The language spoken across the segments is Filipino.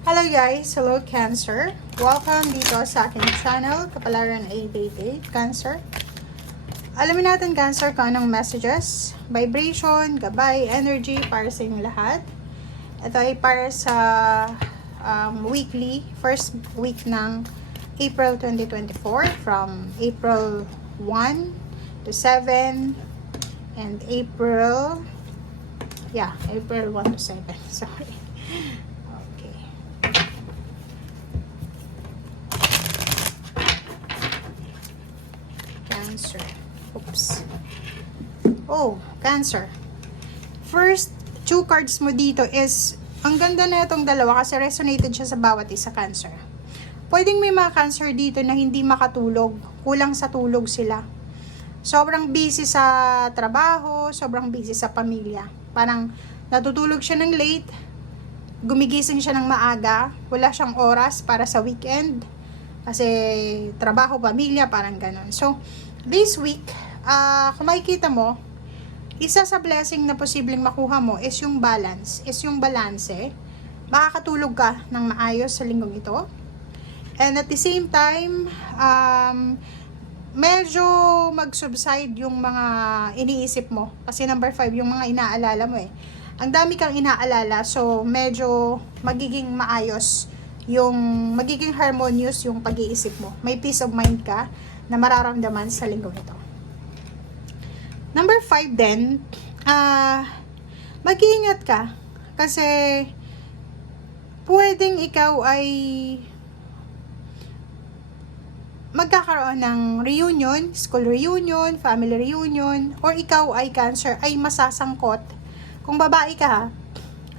Hello guys! Hello Cancer! Welcome dito sa aking channel, Kapalaran 888 Cancer. Alamin natin Cancer kung anong messages, vibration, gabay, energy para sa inyong lahat. Ito ay para sa weekly, first week ng April 2024 from April 1 to 7 and April 1 to 7. Sorry. Okay. Cancer. Oops. Oh, Cancer. First, two cards mo dito is, ang ganda na itong dalawa kasi resonated siya sa bawat isa, Cancer. Pwedeng may mga Cancer dito na hindi makatulog, kulang sa tulog sila. Sobrang busy sa trabaho, sobrang busy sa pamilya. Parang natutulog siya ng late, gumigising siya ng maaga, wala siyang oras para sa weekend. Kasi trabaho, pamilya, parang ganon. So, this week, kung makikita mo, isa sa blessing na posibleng makuha mo is yung balance, balanse. Makakatulog ka ng maayos sa linggong ito. And at the same time, medyo mag-subside yung mga iniisip mo. Kasi number 5, yung mga inaalala mo eh. Ang dami kang inaalala, so medyo magiging maayos, magiging harmonious yung pag-iisip mo. May peace of mind ka na mararamdaman sa linggong ito. Number 5 din, mag-iingat ka. Kasi pwedeng ikaw ay magkakaroon ng reunion, school reunion, family reunion, or ikaw ay Cancer, ay masasangkot. Kung babae ka,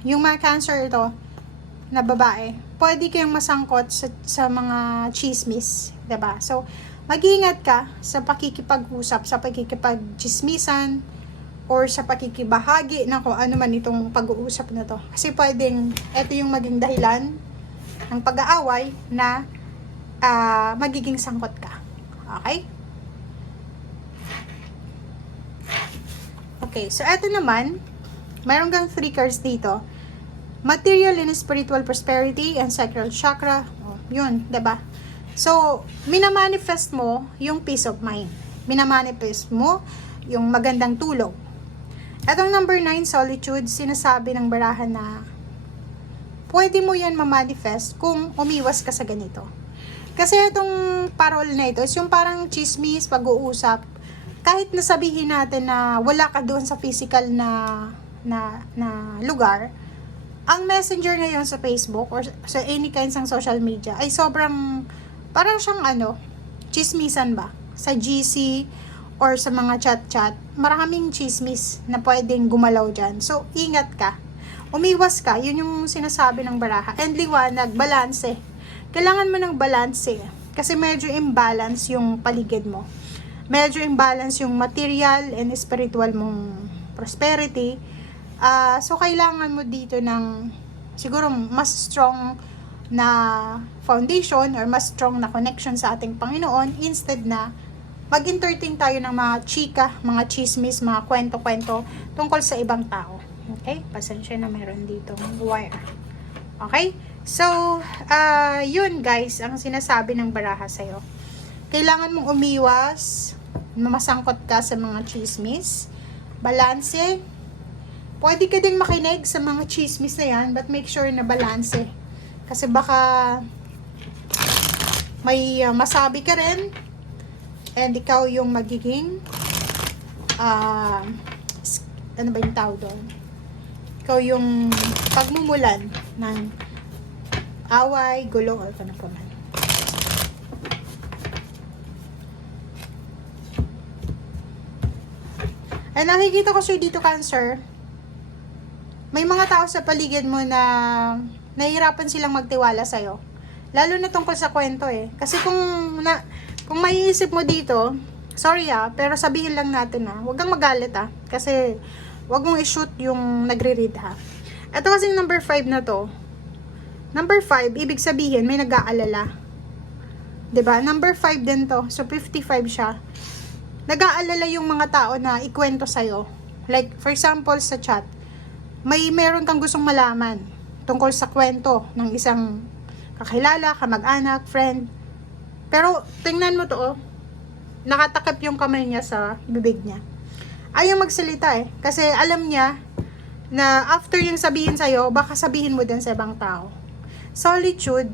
yung mga Cancer ito, na babae, pwede kayong masangkot sa mga chismis, diba? So, mag-iingat ka sa pakikipag-usap, sa pakikipag-chismisan, or sa pakikibahagi na kung ano man itong pag-uusap na to. Kasi pwedeng, ito yung maging dahilan ng pag-aaway na magiging sangkot ka. Okay? Okay, so eto naman, mayroon kang 3 cards dito. Material and spiritual prosperity and sacral chakra. Oh, yun, diba? So, minamanifest mo yung peace of mind. Minamanifest mo yung magandang tulog. Etong number 9, solitude, sinasabi ng barahan na pwede mo yan mamanifest kung umiwas ka sa ganito. Kasi itong parol na ito is yung parang chismis, pag-uusap. Kahit nasabihin natin na wala ka doon sa physical na lugar, ang messenger ngayon sa Facebook or sa any kinds ng social media ay sobrang, parang siyang chismisan ba? Sa GC or sa mga chat-chat, maraming chismis na pwedeng gumalaw dyan. So, ingat ka. Umiwas ka, yun yung sinasabi ng baraha. And liwanag, balanse. Kailangan mo ng balance kasi medyo imbalance yung paligid mo. Medyo imbalance yung material and spiritual mong prosperity. So, kailangan mo dito ng siguro mas strong na foundation or mas strong na connection sa ating Panginoon instead na mag-entertain tayo ng mga chika, mga chismis, mga kwento-kwento tungkol sa ibang tao. Okay? Pasensya na meron dito wire. Okay? So, yun guys, ang sinasabi ng baraha sa'yo. Kailangan mong umiwas, masangkot ka sa mga chismis, balanse. Pwede ka ding makinig sa mga chismis na yan, but make sure na balanse. Kasi baka may masabi ka rin, and ikaw yung magiging, ano ba yung tawag doon? Ikaw yung pagmumulan ng away, gulo, o ano pa man. Ay, nakikita ko sa'yo dito, Cancer. May mga tao sa paligid mo na nahihirapan silang magtiwala sa'yo. Lalo na tungkol sa kwento eh. Kasi kung maiisip mo dito, sorry pero sabihin lang natin huwag kang magalit kasi huwag mong i-shoot yung nagre-read Ito kasi number 5 na to. Number 5, ibig sabihin, may nag-aalala. 'Di ba? Number 5 din to. So, 55 siya. Nag-aalala yung mga tao na ikwento sa'yo. Like, for example, sa chat, meron kang gustong malaman tungkol sa kwento ng isang kakilala, kamag-anak, friend. Pero tingnan mo to, oh. Nakatakip yung kamay niya sa bibig niya. Ayaw magsalita eh. Kasi alam niya na after yung sabihin sa'yo, baka sabihin mo din sa ibang tao. Solitude,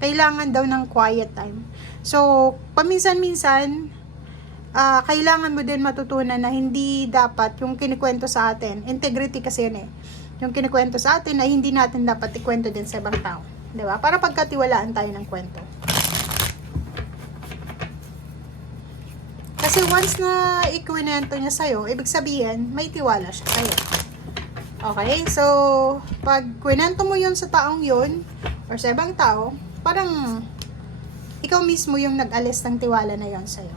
kailangan daw ng quiet time. So, paminsan-minsan, kailangan mo din matutunan na hindi dapat yung kinikwento sa atin. Integrity kasi yun eh. Yung kinikwento sa atin na hindi natin dapat ikwento din sa ibang tao. Diba? Para pagkatiwalaan tayo ng kwento. Kasi once na ikwento niya sa'yo, ibig sabihin, may tiwala siya sa'yo. Okay? So, pag kwento mo yun sa taong yun, or sa ibang tao, parang ikaw mismo yung nag-alis ng tiwala na yun sa'yo.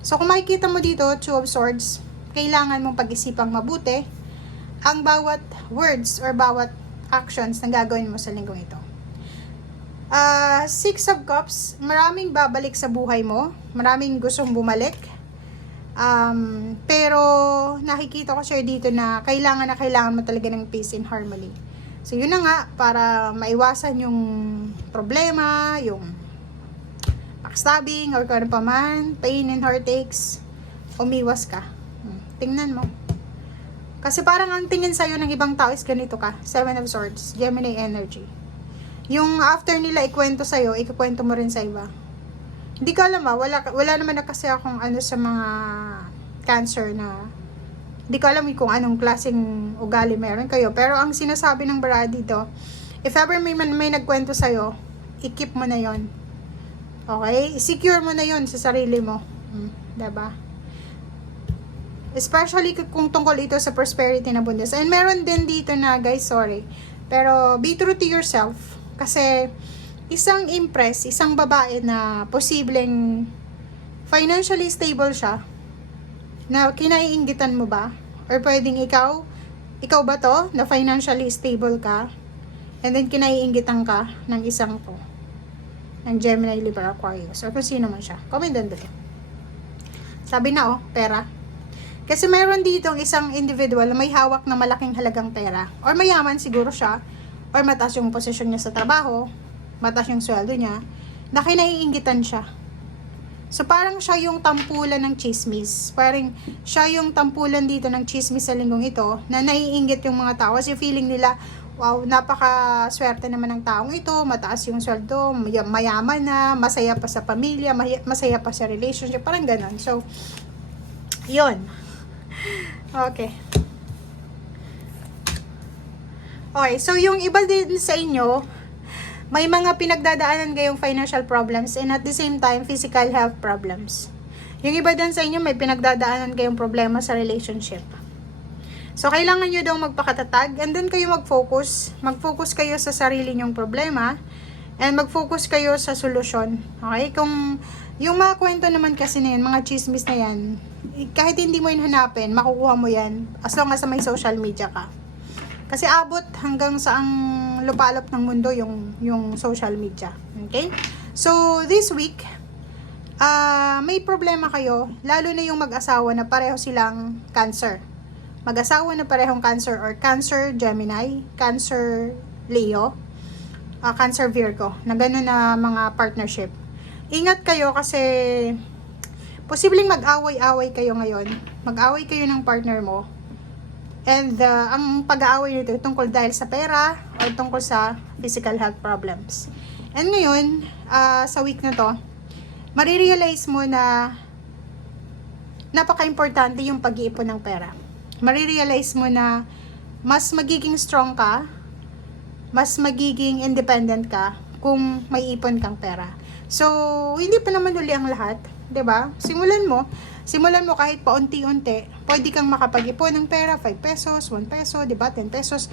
So, kung makikita mo dito, Two of Swords, kailangan mong pag-isipang mabuti ang bawat words or bawat actions na gagawin mo sa linggong ito. Six of Cups, maraming babalik sa buhay mo, maraming gustong bumalik, pero nakikita ko siya dito na kailangan mo talaga ng peace and harmony. So yun na nga, para maiwasan yung problema, yung backstabbing or kung ano pa man, pain and heartaches, umiwas ka. Tingnan mo. Kasi parang ang tingin sa'yo ng ibang tao is ganito ka, Seven of Swords, Gemini energy. Yung after nila ikwento sa'yo, ikukwento mo rin sa iba. Hindi ko alam wala naman na kasi akong ano sa mga Cancer na, hindi ko alam kung anong klaseng ugali meron kayo. Pero ang sinasabi ng bara dito, if ever may nagkwento sa'yo, i-keep mo na yon. Okay? Secure mo na yon sa sarili mo. Diba? Especially kung tungkol ito sa prosperity na bundes. And meron din dito na, guys, sorry. Pero be true to yourself. Kasi isang impress, isang babae na posibleng financially stable siya, na kinaiinggitan mo ba? Or pwedeng ikaw ba to, na financially stable ka, and then kinaiinggitan ka ng isang to, ng Gemini, Libra, Aquarius, or kung sino man siya. Comment down below. Sabi na pera. Kasi meron dito isang individual na may hawak na malaking halagang pera. Or mayaman siguro siya, or mataas yung posisyon niya sa trabaho, mataas yung sweldo niya, na kinaiinggitan siya. So, parang siya yung tampulan ng chismis. Parang siya yung tampulan dito ng chismis sa linggong ito, na naiinggit yung mga tao. Kasi feeling nila, wow, napaka-swerte naman ng taong ito, mataas yung sweldo, mayaman na, masaya pa sa pamilya, masaya pa sa relationship, parang ganon. So, yun. Okay. Okay, so yung iba din sa inyo, may mga pinagdadaanan kayong financial problems and at the same time, physical health problems. Yung iba din sa inyo, may pinagdadaanan kayong problema sa relationship. So, kailangan nyo daw magpakatatag and then kayo mag-focus. Mag-focus kayo sa sarili nyong problema and mag-focus kayo sa solusyon. Okay? Kung yung mga kwento naman kasi na yun, mga chismis na yan, kahit hindi mo yun hanapin, makukuha mo yan as long as may social media ka. Kasi abot hanggang sa ang lupalop ng mundo yung social media. Okay? So, this week, may problema kayo, lalo na yung mag-asawa na pareho silang Cancer. Mag-asawa na parehong Cancer or Cancer Gemini, Cancer Leo, Cancer Virgo, na gano'n na mga partnership. Ingat kayo kasi posibleng mag-away-away kayo ngayon. Mag-away kayo ng partner mo. And ang pag-aaway nito tungkol dahil sa pera o tungkol sa physical health problems. And ngayon, sa week na to, marirealize mo na napaka-importante yung pag-iipon ng pera. Marirealize mo na mas magiging strong ka, mas magiging independent ka kung may ipon kang pera. So, hindi pa naman uli ang lahat, 'di ba? Simulan mo kahit paunti-unti. Pwede kang makapag-ipon ng pera, 5 pesos, 1 peso, 'di ba? 10 pesos.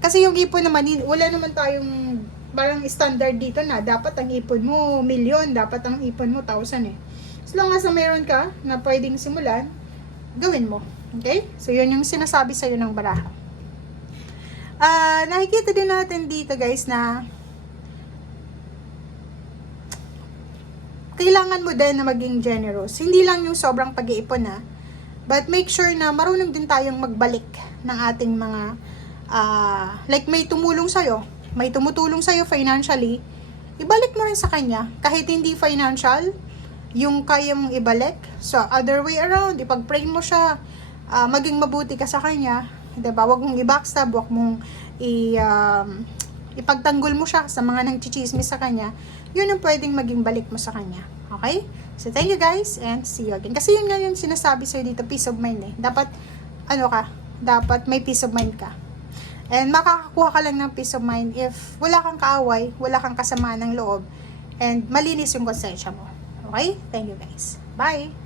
Kasi yung ipon naman, wala naman tayong parang standard dito na dapat ang ipon mo milyon, dapat ang ipon mo 1,000 eh. As long as meron ka na pwedeng simulan, gawin mo. Okay? So, yun yung sinasabi sa'yo ng baraha. Nakikita din natin dito guys na kailangan mo din na maging generous. Hindi lang yung sobrang pag-iipon but make sure na marunong din tayong magbalik ng ating mga like may tumulong sa'yo, may tumutulong sa'yo financially, ibalik mo rin sa kanya. Kahit hindi financial, yung kaya mong ibalik. So, other way around, ipag-pray mo siya, maging mabuti ka sa kanya. Diba? Huwag mong i-backstab, huwag mong ipagtanggol mo siya sa mga nangchichismis sa kanya. Yun ang pwedeng maging balik mo sa kanya. Okay? So, thank you guys, and see you again. Kasi yun nga yung sinasabi sa'yo dito, peace of mind eh. Dapat, dapat may peace of mind ka. And makakakuha ka lang ng peace of mind if wala kang kaaway, wala kang kasamaan ng loob, and malinis yung konsensya mo. Okay? Thank you guys. Bye!